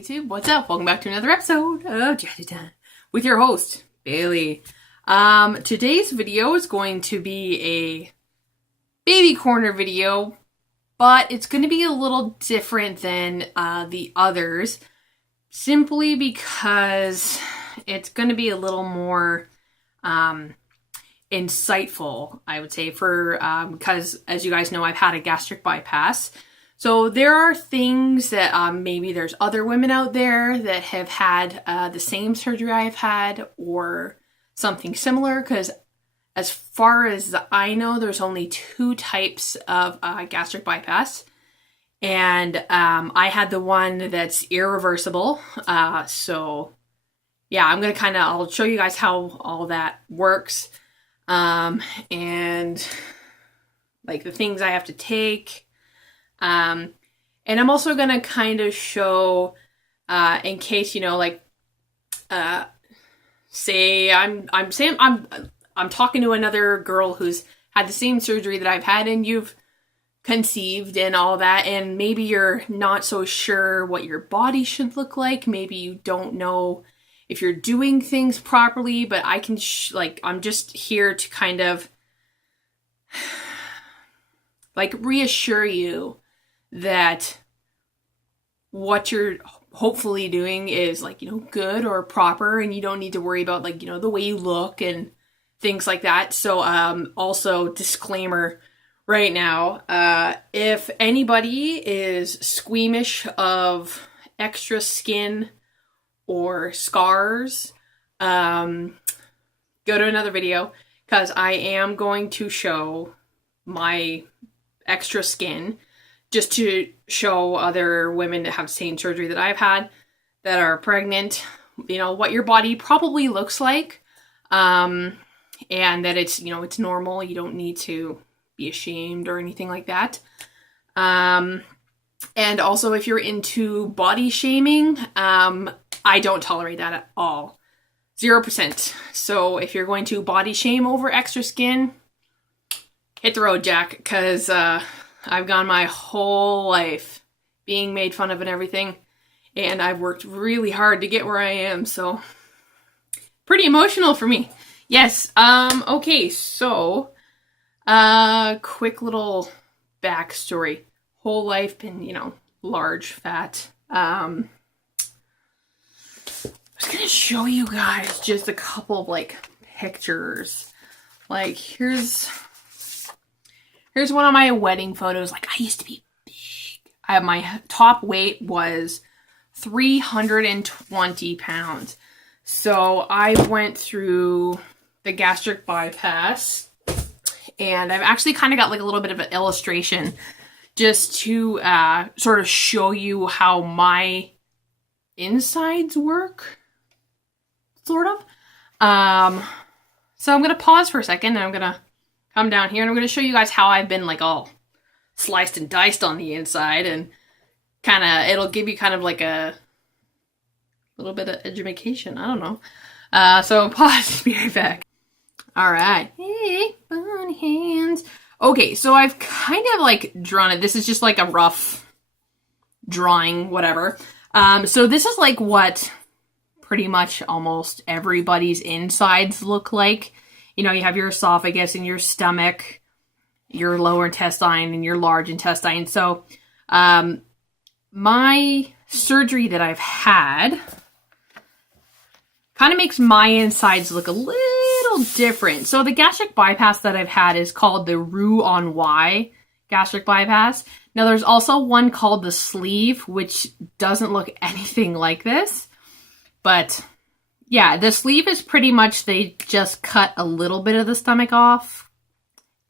YouTube, what's up? Welcome back to another episode of JAZZY TIME with your host, Bailey. Today's video is going to be a baby corner video, but it's going to be a little different than the others, simply because it's going to be a little more insightful, I would say, for because as you guys know, I've had a gastric bypass. So there are things that maybe there's other women out there that have had the same surgery I've had or something similar, because as far as I know, there's only two types of gastric bypass. And I had the one that's irreversible. So yeah, I'm going to I'll show you guys how all that works. And like the things I have to take. And I'm also gonna kind of show, in case, you know, like, say I'm talking to another girl who's had the same surgery that I've had, and you've conceived and all that, and maybe you're not so sure what your body should look like. Maybe you don't know if you're doing things properly, but I can, I'm just here to kind of, like, reassure you that what you're hopefully doing is, like, you know, good or proper, and you don't need to worry about, like, you know, the way you look and things like that. So, also disclaimer right now, if anybody is squeamish of extra skin or scars, go to another video, because I am going to show my extra skin, just to show other women that have the same surgery that I've had, that are pregnant, you know, what your body probably looks like, and that it's, you know, it's normal. You don't need to be ashamed or anything like that. And also, if you're into body shaming, I don't tolerate that at all. 0%. So if you're going to body shame over extra skin, hit the road, Jack, because I've gone my whole life being made fun of and everything, and I've worked really hard to get where I am, so pretty emotional for me. Yes, okay, so, quick little backstory. Whole life been, you know, large, fat. I was gonna show you guys just a couple of, like, pictures. Like, here's one of my wedding photos. Like, I used to be big. My top weight was 320 pounds. So I went through the gastric bypass, and I've actually kind of got like a little bit of an illustration just to sort of show you how my insides work, sort of. So I'm going to pause for a second, and I'm going to come down here, and I'm going to show you guys how I've been, like, all sliced and diced on the inside, and kind of, it'll give you kind of like a little bit of education. I don't know. So pause, be right back. Alright. Hey, bunny hands. Okay, so I've kind of, like, drawn it. This is just, like, a rough drawing, whatever. So this is, like, what pretty much almost everybody's insides look like. You know, you have your esophagus and your stomach, your lower intestine, and your large intestine. So, my surgery that I've had kind of makes my insides look a little different. So, the gastric bypass that I've had is called the roux-en-y gastric bypass. Now, there's also one called the sleeve, which doesn't look anything like this. But yeah, the sleeve is pretty much, they just cut a little bit of the stomach off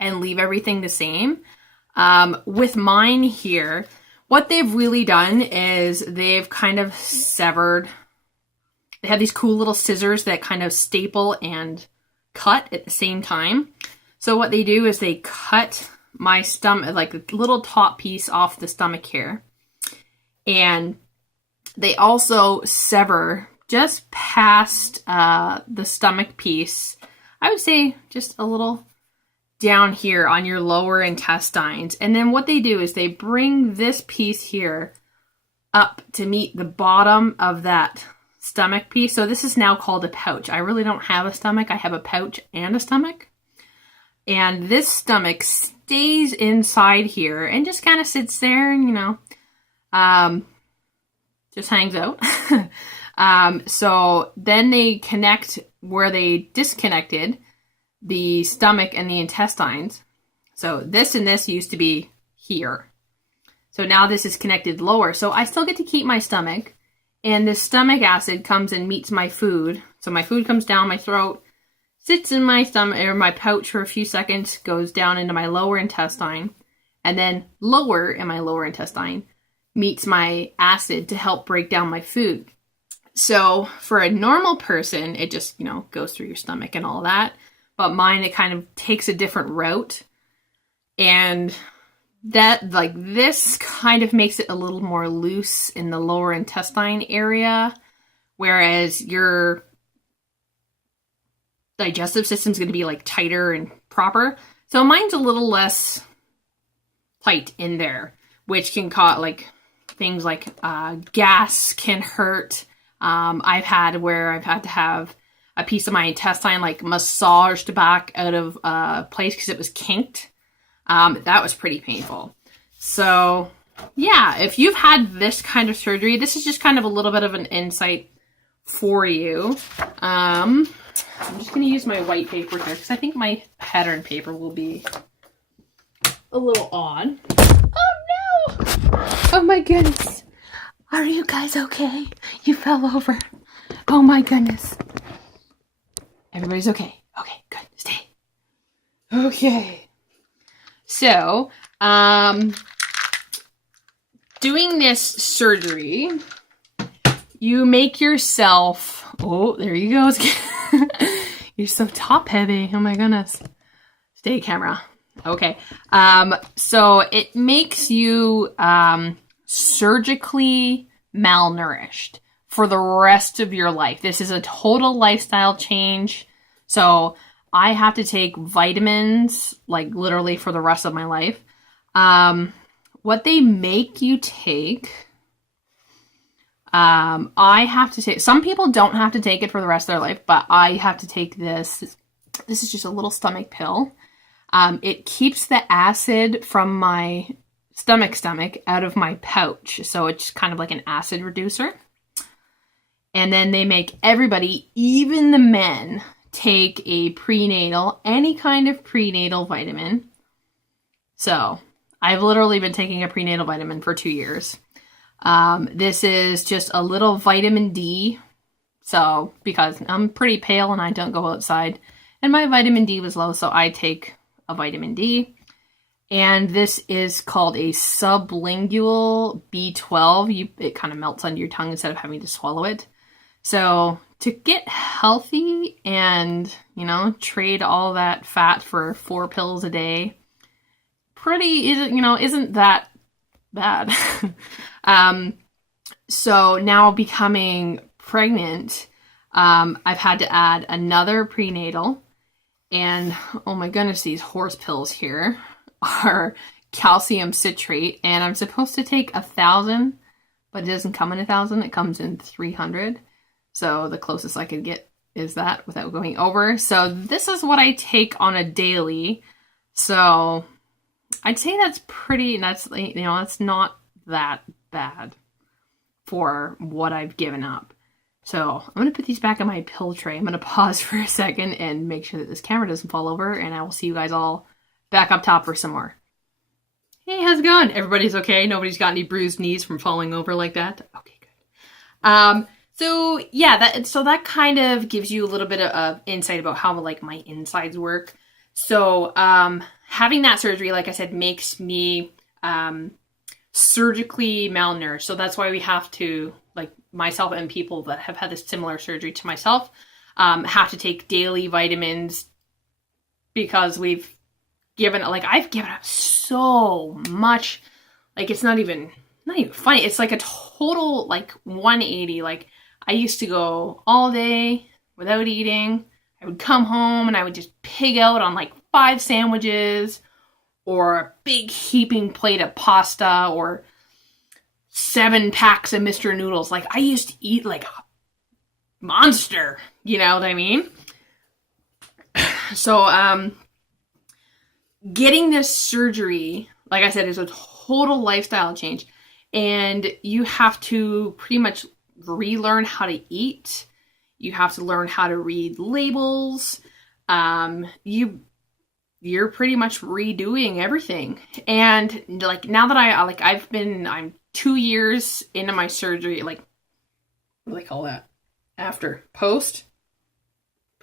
and leave everything the same. With mine here, what they've really done is they've kind of severed. They have these cool little scissors that kind of staple and cut at the same time. So what they do is they cut my stomach, like a little top piece off the stomach here. And they also sever just past the stomach piece, I would say just a little down here on your lower intestines. And then what they do is they bring this piece here up to meet the bottom of that stomach piece. So this is now called a pouch. I really don't have a stomach. I have a pouch and a stomach. And this stomach stays inside here and just kind of sits there and, you know, just hangs out. So then they connect where they disconnected the stomach and the intestines. So this and this used to be here. So now this is connected lower. So I still get to keep my stomach, and the stomach acid comes and meets my food. So my food comes down my throat, sits in my stomach or my pouch for a few seconds, goes down into my lower intestine, and then lower in my lower intestine meets my acid to help break down my food. So for a normal person, it just, you know, goes through your stomach and all that. But mine, it kind of takes a different route. And that, like, this kind of makes it a little more loose in the lower intestine area. Whereas your digestive system is going to be, like, tighter and proper. So mine's a little less tight in there, which can cause, like, things like gas can hurt. I've had to have a piece of my intestine, like, massaged back out of place because it was kinked. That was pretty painful. So, yeah, if you've had this kind of surgery, this is just kind of a little bit of an insight for you. I'm just going to use my white paper here because I think my pattern paper will be a little odd. Oh, no! Oh, my goodness. Are you guys okay? You fell over. Oh, my goodness. Everybody's okay. Okay, good. Stay. Okay. So, doing this surgery, you make yourself, oh, there you go. You're so top heavy. Oh my goodness. Stay, camera. Okay. So it makes you, surgically malnourished for the rest of your life. This is a total lifestyle change. So I have to take vitamins, like, literally for the rest of my life. What they make you take, I have to take, some people don't have to take it for the rest of their life, but I have to take this. This is just a little stomach pill. It keeps the acid from my stomach out of my pouch. So it's kind of like an acid reducer. And then they make everybody, even the men, take a prenatal, any kind of prenatal vitamin. So I've literally been taking a prenatal vitamin for 2 years. This is just a little vitamin D. So because I'm pretty pale and I don't go outside, and my vitamin D was low, so I take a vitamin D. And this is called a sublingual B12. It kind of melts under your tongue instead of having to swallow it. So to get healthy and, you know, trade all that fat for 4 pills a day, isn't that bad. So now becoming pregnant, I've had to add another prenatal, and oh my goodness, these horse pills here are calcium citrate, and I'm supposed to take 1,000, but it doesn't come in 1,000, it comes in 300. So the closest I could get is that without going over. So this is what I take on a daily. So I'd say that's not that bad for what I've given up. So I'm going to put these back in my pill tray. I'm going to pause for a second and make sure that this camera doesn't fall over, and I will see you guys all back up top for some more. Hey, how's it going? Everybody's okay? Nobody's got any bruised knees from falling over like that? Okay, good. So yeah, that kind of gives you a little bit of insight about how, like, my insides work. So having that surgery, like I said, makes me surgically malnourished. So that's why we have to, like, myself and people that have had this similar surgery to myself, have to take daily vitamins, because I've given up so much. Like, it's not even funny. It's like a total, like, 180. Like, I used to go all day without eating. I would come home and I would just pig out on, like, 5 sandwiches or a big heaping plate of pasta, or 7 packs of Mr. Noodles. Like, I used to eat like a monster, you know what I mean? So, getting this surgery, like I said, is a total lifestyle change. And you have to pretty much relearn how to eat. You have to learn how to read labels. You're pretty much redoing everything. And like, now that I'm 2 years into my surgery, like, what do they call that? After? Post?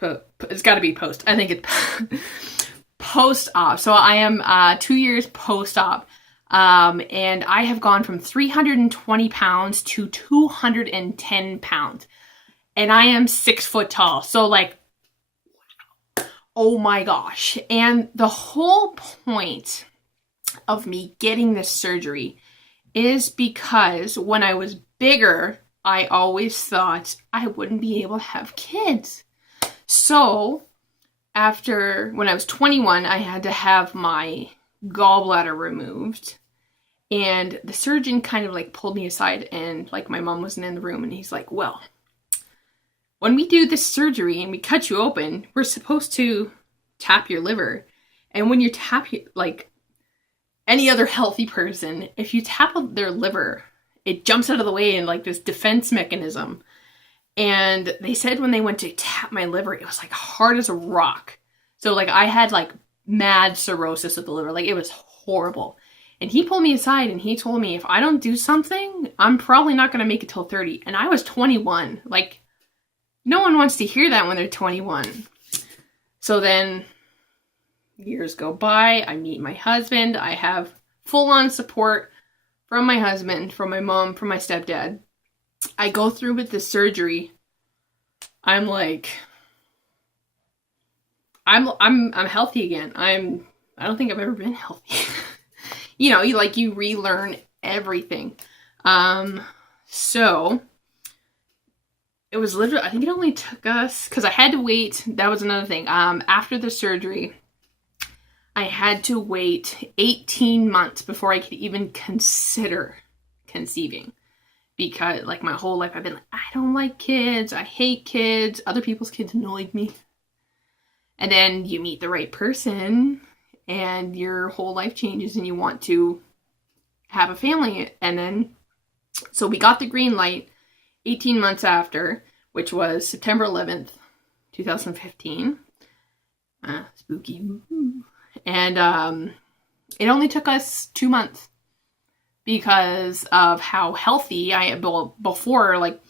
It's gotta be post. I think it's post-op. So I am 2 years post-op. And I have gone from 320 pounds to 210 pounds. And I am 6 foot tall. So like, oh my gosh. And the whole point of me getting this surgery is because when I was bigger, I always thought I wouldn't be able to have kids. So when I was 21, I had to have my gallbladder removed. And the surgeon kind of like pulled me aside, and like my mom wasn't in the room, and he's like, well, when we do this surgery and we cut you open, we're supposed to tap your liver. And when you tap, like any other healthy person, if you tap their liver, it jumps out of the way in like this defense mechanism. And they said when they went to tap my liver, it was like hard as a rock. So like I had like mad cirrhosis of the liver. Like it was horrible. And he pulled me aside and he told me if I don't do something, I'm probably not going to make it till 30. And I was 21. Like, no one wants to hear that when they're 21. So then years go by. I meet my husband. I have full-on support from my husband, from my mom, from my stepdad. I go through with this surgery. I'm like, I'm healthy again. I don't think I've ever been healthy. You know, you relearn everything. So it was literally, I think it only took us, because I had to wait. That was another thing. After the surgery, I had to wait 18 months before I could even consider conceiving. Because like my whole life I've been like, I don't like kids. I hate kids. Other people's kids annoyed me. And then you meet the right person and your whole life changes and you want to have a family. And then, so we got the green light 18 months after, which was September 11th, 2015. Spooky. And it only took us 2 months because of how healthy I am. Before, like,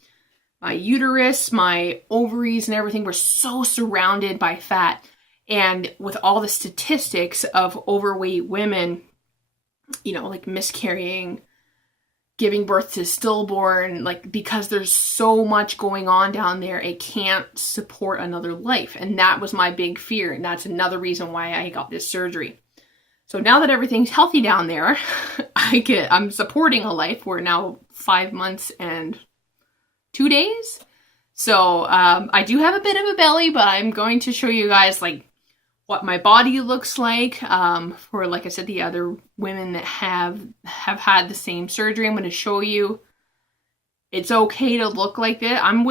my uterus, my ovaries, and everything were so surrounded by fat. And with all the statistics of overweight women, you know, like miscarrying, giving birth to stillborn, like, because there's so much going on down there, it can't support another life. And that was my big fear. And that's another reason why I got this surgery. So now that everything's healthy down there, I'm supporting a life. We're now 5 months and 2 days. So I do have a bit of a belly, but I'm going to show you guys like what my body looks like for, like I said, the other women that have had the same surgery. I'm going to show you it's okay to look like it. I'm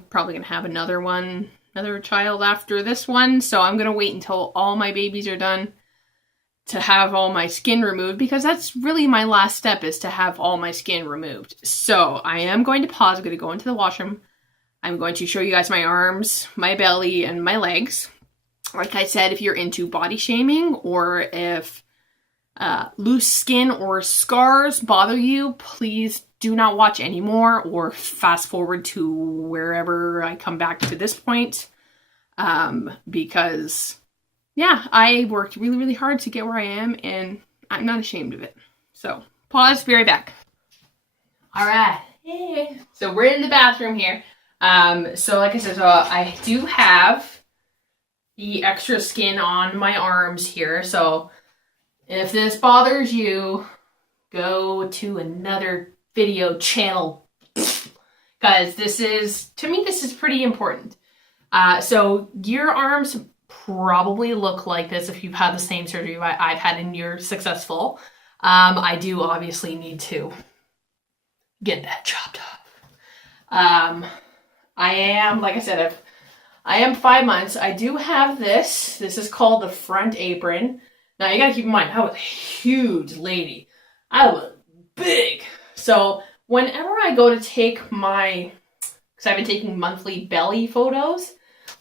probably going to have another child after this one. So I'm going to wait until all my babies are done to have all my skin removed, because that's really my last step, is to have all my skin removed. So I am going to pause. I'm going to go into the washroom. I'm going to show you guys my arms, my belly, and my legs. Like I said, if you're into body shaming, or if loose skin or scars bother you, please do not watch anymore, or fast forward to wherever I come back to this point. Because yeah, I worked really, really hard to get where I am, and I'm not ashamed of it. So, pause, be right back. All right. Hey. So we're in the bathroom here. So like I said, I do have the extra skin on my arms here. So if this bothers you, go to another video channel, because to me, this is pretty important. So your arms probably look like this if you've had the same surgery I've had and you're successful. I do obviously need to get that chopped off. I am, like I said, I am 5 months. I do have this. This is called the front apron. Now you gotta keep in mind, I was a huge lady. I was big. So whenever I go to take because I've been taking monthly belly photos,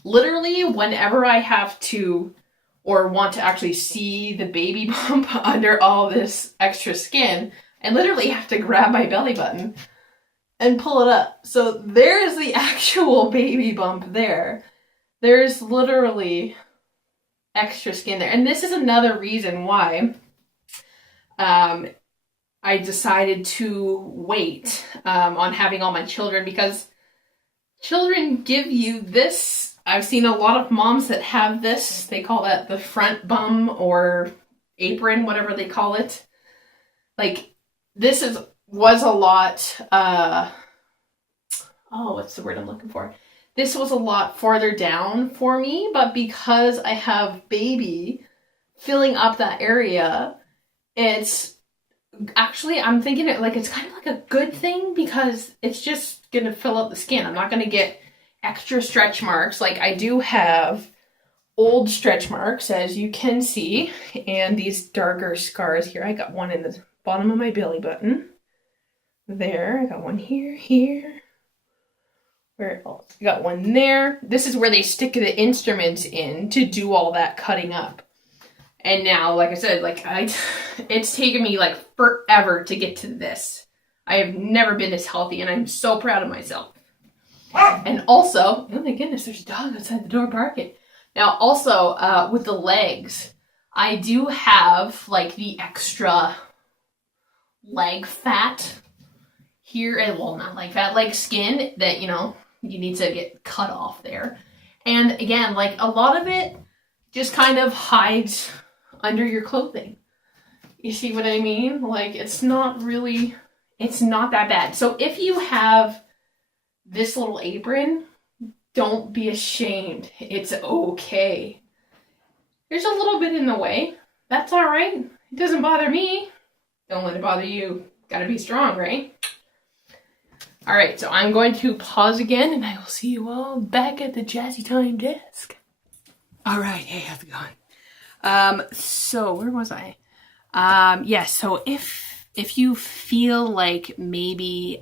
literally whenever I have to or want to actually see the baby bump under all this extra skin, I literally have to grab my belly button and pull it up. So there's the actual baby bump there. There's literally extra skin there. And this is another reason why I decided to wait on having all my children, because children give you this. I've seen a lot of moms that have this. They call that the front bum or apron, whatever they call it. Like, this was a lot, what's the word I'm looking for? This was a lot farther down for me, but because I have baby filling up that area, it's actually, I'm thinking it like it's kind of like a good thing, because it's just going to fill up the skin. I'm not going to get extra stretch marks. Like, I do have old stretch marks, as you can see, and these darker scars here. I got one in the bottom of my belly button. There, I got one here. Where else? I got one there. This is where they stick the instruments in to do all that cutting up. And now, like I said, it's taken me like forever to get to this. I have never been this healthy, and I'm so proud of myself. And also, oh my goodness, there's a dog outside the door barking. Now, also, with the legs, I do have like the extra leg fat here, and well, not leg fat, leg skin that, you know, you need to get cut off there. And again, like, a lot of it just kind of hides under your clothing. You see what I mean? Like, it's not that bad. So if you have this little apron, don't be ashamed. It's okay. There's a little bit in the way. That's all right. It doesn't bother me. Don't let it bother you. Gotta be strong, right? All right, so I'm going to pause again, and I will see you all back at the Jazzy Time desk. All right, hey, how's it going? So where was I? So if you feel like maybe,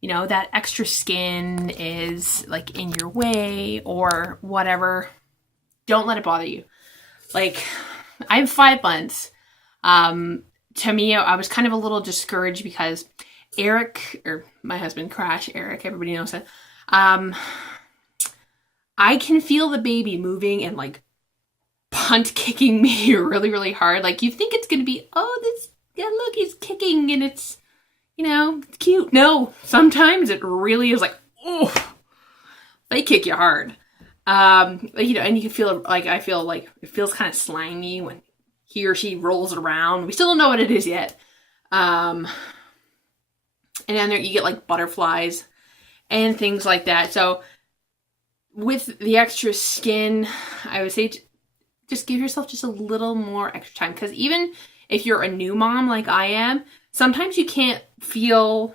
you know, that extra skin is like in your way or whatever, don't let it bother you. Like, I have 5 months. To me, I was kind of a little discouraged because Eric, or my husband, Crash, Eric, everybody knows that. I can feel the baby moving and like punt kicking me really, really hard. Like, you think it's going to be, look, he's kicking and it's, you know, it's cute. No, sometimes it really is like, oh, they kick you hard. You know, and you can feel like, I feel like it feels kind of slimy when he or she rolls around. We still don't know what it is yet. And then there you get like butterflies and things like that. So with the extra skin, I would say just give yourself just a little more extra time. Because even if you're a new mom like I am, sometimes you can't feel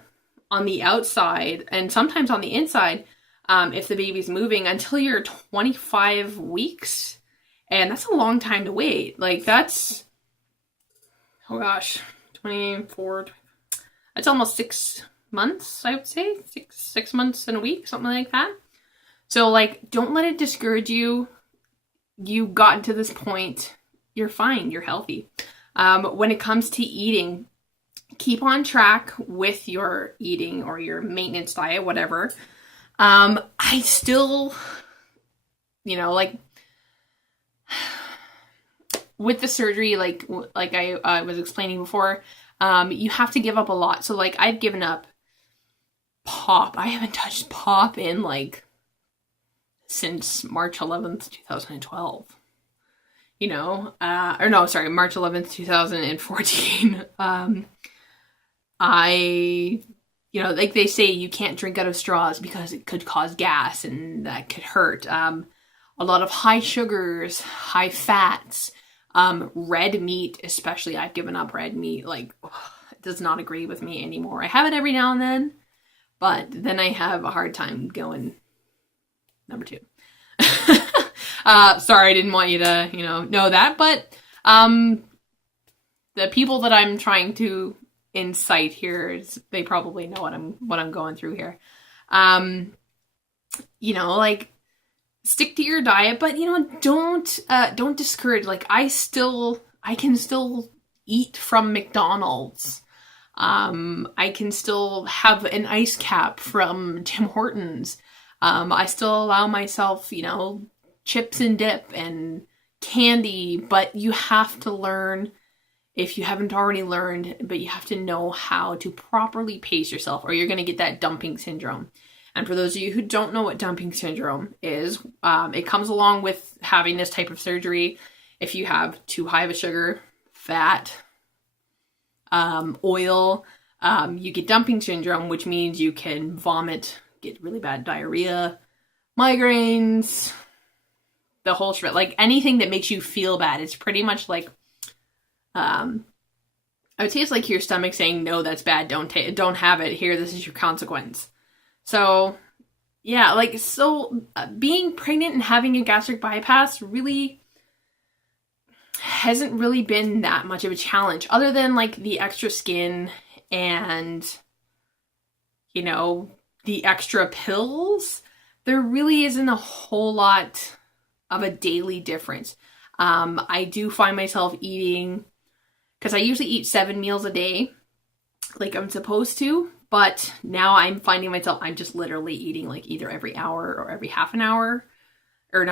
on the outside and sometimes on the inside if the baby's moving until you're 25 weeks. And that's a long time to wait. Like, that's, oh gosh, 24, it's almost 6 months, I would say. Six months and a week, something like that. So, like, don't let it discourage you. You gotten to this point. You're fine. You're healthy. When it comes to eating, keep on track with your eating or your maintenance diet, whatever. I still, you know, like, with the surgery, like I was explaining before, you have to give up a lot. So, like, I've given up pop. I haven't touched pop in, like, since March 11th, 2012. You know, March 11th, 2014. You know, like they say, you can't drink out of straws because it could cause gas and that could hurt. A lot of high sugars, high fats, red meat, especially. I've given up red meat. Like, does not agree with me anymore. I have it every now and then, but then I have a hard time going number 2. Sorry, I didn't want you to, know that, but the people that I'm trying to incite here, they probably know what I'm going through here. Like, stick to your diet, but don't discourage. Like, I can still eat from McDonald's. I can still have an ice cap from Tim Hortons. I still allow myself, chips and dip and candy, but you have to learn, if you haven't already learned, but you have to know how to properly pace yourself, or you're going to get that dumping syndrome. And for those of you who don't know what dumping syndrome is, it comes along with having this type of surgery. If you have too high of a sugar, fat, oil, you get dumping syndrome, which means you can vomit, get really bad diarrhea, migraines, the whole shit. Like, anything that makes you feel bad. It's pretty much like, I would say it's like your stomach saying, no, that's bad, don't have it, here, this is your consequence. So, yeah, being pregnant and having a gastric bypass really hasn't really been that much of a challenge, other than, like, the extra skin and, the extra pills. There really isn't a whole lot of a daily difference. I do find myself eating, because I usually eat 7 meals a day, like I'm supposed to. But now I'm finding myself, I'm just literally eating like either every hour or every half an hour, or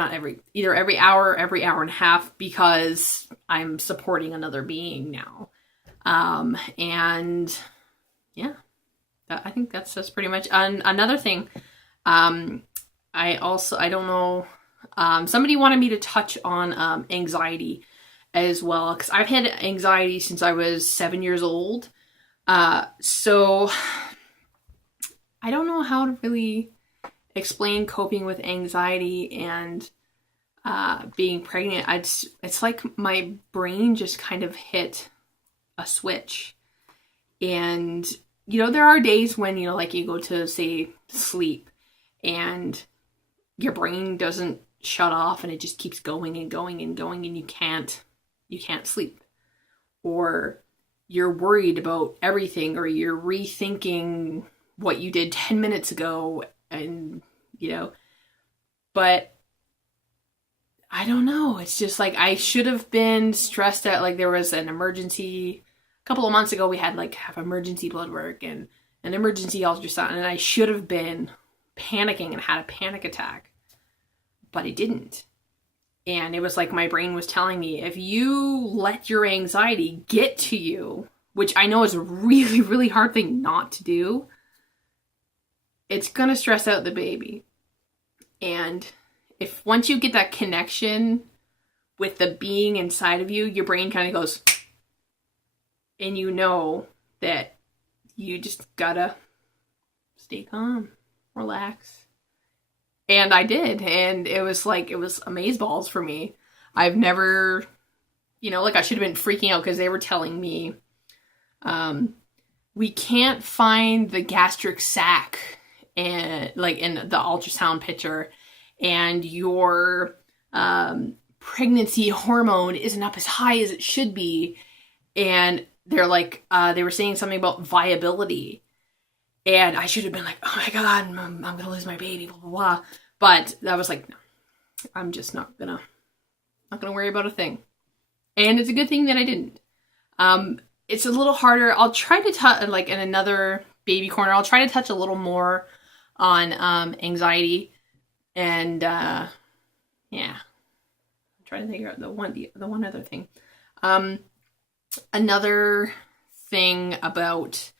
either every hour or every hour and a half, because I'm supporting another being now. And yeah, I think that's just pretty much. Another thing, I don't know, somebody wanted me to touch on anxiety as well, because I've had anxiety since I was 7 years old. So I don't know how to really explain coping with anxiety and being pregnant. It's like my brain just kind of hit a switch. And, there are days when, like, you go to, say, sleep and your brain doesn't shut off and it just keeps going and going and going, and you can't sleep. Or you're worried about everything, or you're rethinking what you did 10 minutes ago, and, but I don't know. It's just like, I should have been stressed out. Like, there was an emergency a couple of months ago. We had have emergency blood work and an emergency ultrasound, and I should have been panicking and had a panic attack, but I didn't. And it was like my brain was telling me, if you let your anxiety get to you, which I know is a really, really hard thing not to do, it's going to stress out the baby. And if once you get that connection with the being inside of you, your brain kind of goes, and that you just gotta stay calm, relax. And I did, and it was amazeballs for me. I've never, I should have been freaking out, because they were telling me, we can't find the gastric sac, and in the ultrasound picture, and your pregnancy hormone isn't up as high as it should be. And they're they were saying something about viability. And I should have been like, oh my God, I'm going to lose my baby, blah, blah, blah. But I was like, no, I'm just not going to worry about a thing. And it's a good thing that I didn't. It's a little harder. I'll try to touch, in another baby corner, I'll try to touch a little more on anxiety. And, yeah. I'm trying to figure out the one other thing. Another thing about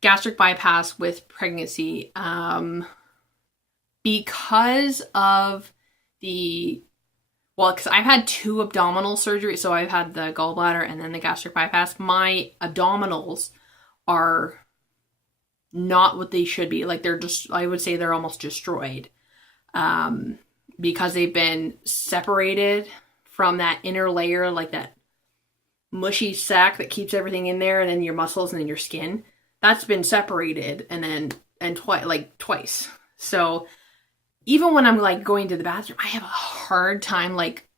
gastric bypass with pregnancy, because of because I've had 2 abdominal surgeries, so I've had the gallbladder and then the gastric bypass. My abdominals are not what they should be. I would say they're almost destroyed, because they've been separated from that inner layer, that mushy sac that keeps everything in there, and then your muscles and then your skin, that's been separated twice. So even when I'm like going to the bathroom, I have a hard time like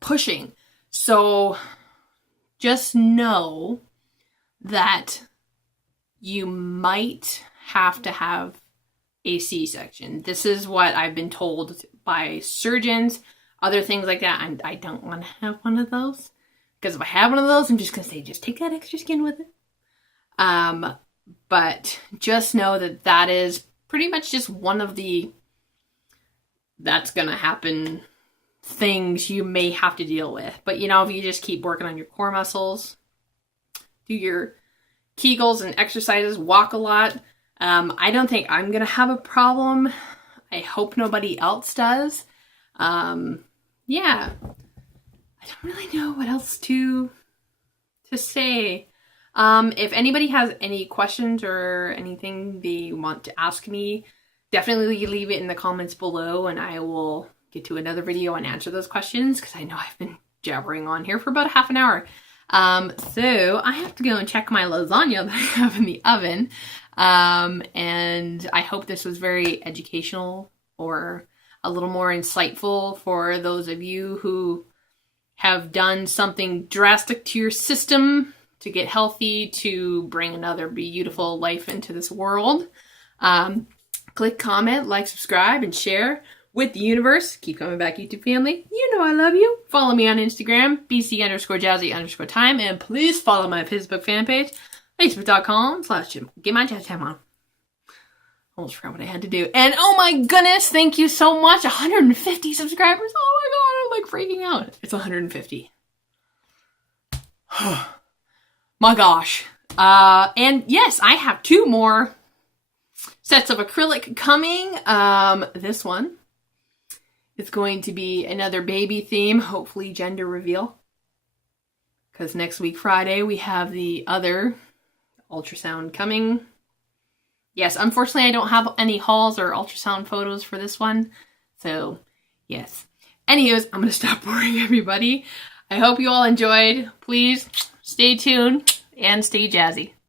pushing. So just know that you might have to have a C-section. This is what I've been told by surgeons, other things like that. I don't want to have one of those, because if I have one of those, I'm just going to say, just take that extra skin with it. But just know that that is pretty much just one of the that's going to happen things you may have to deal with. But you know, if you just keep working on your core muscles, do your Kegels and exercises, walk a lot, I don't think I'm going to have a problem. I hope nobody else does. Yeah. I don't really know what else to say. If anybody has any questions or anything they want to ask me, definitely leave it in the comments below, and I will get to another video and answer those questions, because I know I've been jabbering on here for about half an hour. So I have to go and check my lasagna that I have in the oven. And I hope this was very educational or a little more insightful for those of you who have done something drastic to your system to get healthy, to bring another beautiful life into this world. Click, comment, like, subscribe, and share with the universe. Keep coming back, YouTube family. You know I love you. Follow me on Instagram, BC_Jazzy_time, and please follow my Facebook fan page, Facebook.com/get my jazz time on. Almost forgot what I had to do. And oh my goodness, thank you so much. 150 subscribers. Oh my god, I'm like freaking out. It's 150. My gosh. And yes, I have 2 more sets of acrylic coming. This one is going to be another baby theme, hopefully gender reveal. Because next week, Friday, we have the other ultrasound coming. Yes, unfortunately, I don't have any hauls or ultrasound photos for this one. So, yes. Anyways, I'm going to stop boring everybody. I hope you all enjoyed. Please stay tuned and stay jazzy.